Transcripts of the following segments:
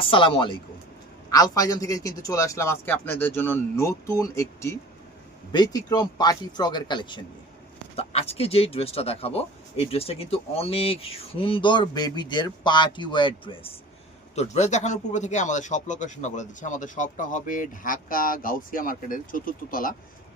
আসসালামু আলাইকুম। আল ফাইজান থেকে কিন্তু চলে আসলাম আজকে আপনাদের জন্য নতুন একটি ব্যতিক্রম পার্টি ফ্রকের কালেকশন নিয়ে। তো আজকে যেই ড্রেসটা দেখাবো, এই ড্রেসটা কিন্তু অনেক সুন্দর বেবিদের পার্টি ওয়্যার ড্রেস। তো ড্রেস দেখানোর পূর্বে থেকে আমাদের শপ লোকেশনটা বলে দিচ্ছি। আমাদের শপটা হবে ঢাকা গাউসিয়া মার্কেটের ৪র্থ তলা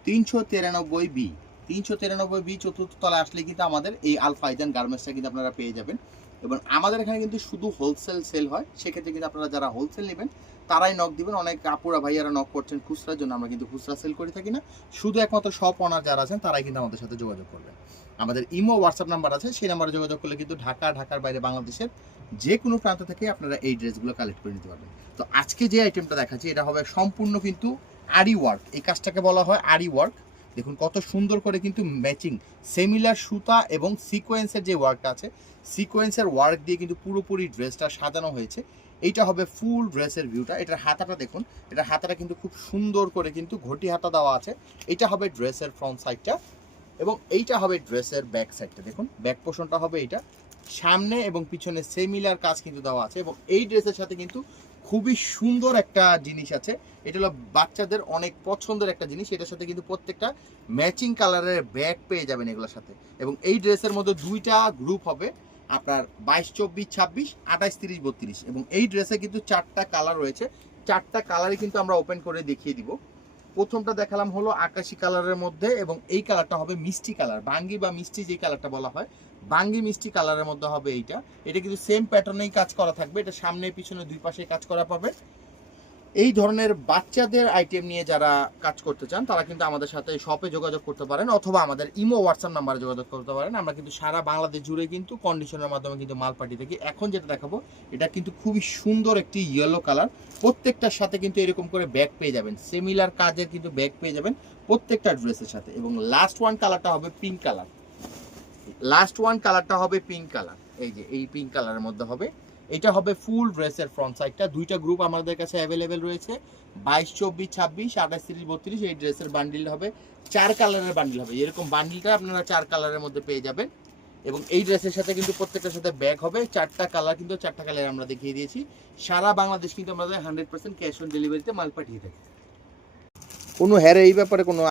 ৩৯৩ বি। ৩৯৩ বি ৪র্থ তলায় আসলে কিন্তু আমাদের এই আল ফাইজান গার্মেন্টসটা কিন্তু আপনারা পেয়ে যাবেন। এবং আমাদের এখানে কিন্তু শুধু হোলসেল সেল হয়, সেক্ষেত্রে কিন্তু আপনারা যারা হোলসেল নেবেন তারাই নক দিবেন। অনেক আপুরা ভাইয়ারা নক করছেন খুচরার জন্য, আমরা কিন্তু খুচরা সেল করে থাকি না। শুধু একমাত্র শপ ওনার যারা আছেন তারাই কিন্তু আমাদের সাথে যোগাযোগ করবেন। আমাদের ইমো হোয়াটসঅ্যাপ নাম্বার আছে, সেই নাম্বারে যোগাযোগ করলে কিন্তু ঢাকার বাইরে বাংলাদেশের যে কোনো প্রান্ত থেকে আপনারা এই ড্রেসগুলো কালেক্ট করে নিতে পারবেন। তো আজকে যে আইটেমটা দেখাচ্ছি এটা হবে সম্পূর্ণ কিন্তু আরি ওয়ার্ক। এই কাজটাকে বলা হয় আরি ওয়ার্ক। দেখুন কত সুন্দর করে কিন্তু ম্যাচিং সেমিলার সুতা এবং সিকোয়েন্সের যে ওয়ার্কটা আছে, সিকোয়েন্সের ওয়ার্ক দিয়ে কিন্তু পুরোপুরি ড্রেসটা সাজানো হয়েছে। এইটা হবে ফুল ড্রেসের ভিউটা। এটার হাতাটা দেখুন, এটার হাতাটা কিন্তু খুব সুন্দর করে কিন্তু ঘটি হাতা দেওয়া আছে। এটা হবে ড্রেসের ফ্রন্ট সাইডটা এবং এইটা হবে ড্রেসের ব্যাক সাইডটা। দেখুন ব্যাক পোর্শনটা হবে এইটা, সামনে এবং পিছনে সেমিলার কাজ কিন্তু দেওয়া আছে। এবং এই ড্রেসের সাথে কিন্তু খুবই সুন্দর একটা জিনিস আছে, এটা হলো বাচ্চাদের অনেক পছন্দের একটা জিনিস। এটার সাথে কিন্তু প্রত্যেকটা ম্যাচিং কালারের ব্যাগ পেয়ে যাবেন এগুলোর সাথে। এবং এই ড্রেসের মধ্যে দুইটা গ্রুপ হবে, আপনার 22, 24, 26, 28, 30, 32। এবং এই ড্রেসে কিন্তু 4টা কালার রয়েছে। 4টা কালারই কিন্তু আমরা ওপেন করে দেখিয়ে দিব। প্রথমটা দেখালাম হলো আকাশি কালারের মধ্যে, এবং এই কালারটা হবে মিষ্টি কালার, বাঙ্গি বা মিষ্টি যে কালারটা বলা হয়, বাঙ্গি মিষ্টি কালারের মধ্যে হবে এইটা। এটা কিন্তু সেম প্যাটার্নেই কাজ করা থাকবে, এটা সামনে পিছনে দুই পাশে কাজ করা পাবে। এই ধরনের বাচ্চাদের আইটেম নিয়ে যারা কাজ করতে চান তারা কিন্তু আমাদের সাথে শপে যোগাযোগ করতে পারেন, অথবা আমাদের ইমো হোয়াটসঅ্যাপ নাম্বারে যোগাযোগ করতে পারেন। আমরা কিন্তু সারা বাংলাদেশ জুড়ে কিন্তু কন্ডিশনের মাধ্যমে কিন্তু মাল পাঠিয়ে থাকি। এখন যেটা দেখাবো এটা কিন্তু খুবই সুন্দর একটি ইয়েলো কালার। প্রত্যেকটার সাথে কিন্তু এরকম করে ব্যাগ পেয়ে যাবেন, সিমিলার কাজের কিন্তু ব্যাগ পেয়ে যাবেন প্রত্যেকটা ড্রেসের সাথে। এবং লাস্ট ওয়ান কালারটা হবে পিঙ্ক কালার। লাস্ট ওয়ান কালারটা হবে পিঙ্ক কালার, এই যে এই পিঙ্ক কালারের মধ্যে হবে। এটা হবে ফুল ড্রেসের ফ্রন্ট সাইডটা। দুইটা গ্রুপ আমাদের কাছে অ্যাভেলেবেল রয়েছে, 22, 24, 26, 28, 30, 32। এই ড্রেসের বান্ডিল হবে 4 কালারের বান্ডিল হবে, এরকম বান্ডিলটা আপনারা 4 কালারের মধ্যে পেয়ে যাবেন। এবং এই ড্রেসের সাথে কিন্তু প্রত্যেকটার সাথে ব্যাগ হবে। 4টা কালার, কিন্তু 4টা কালার আমরা দেখিয়ে দিয়েছি। সারা বাংলাদেশ কিন্তু আমাদের 100% ক্যাশ অন ডেলিভারিতে মাল পাঠিয়ে থাকি। কোনো হ্যারে এই ব্যাপারে কোনো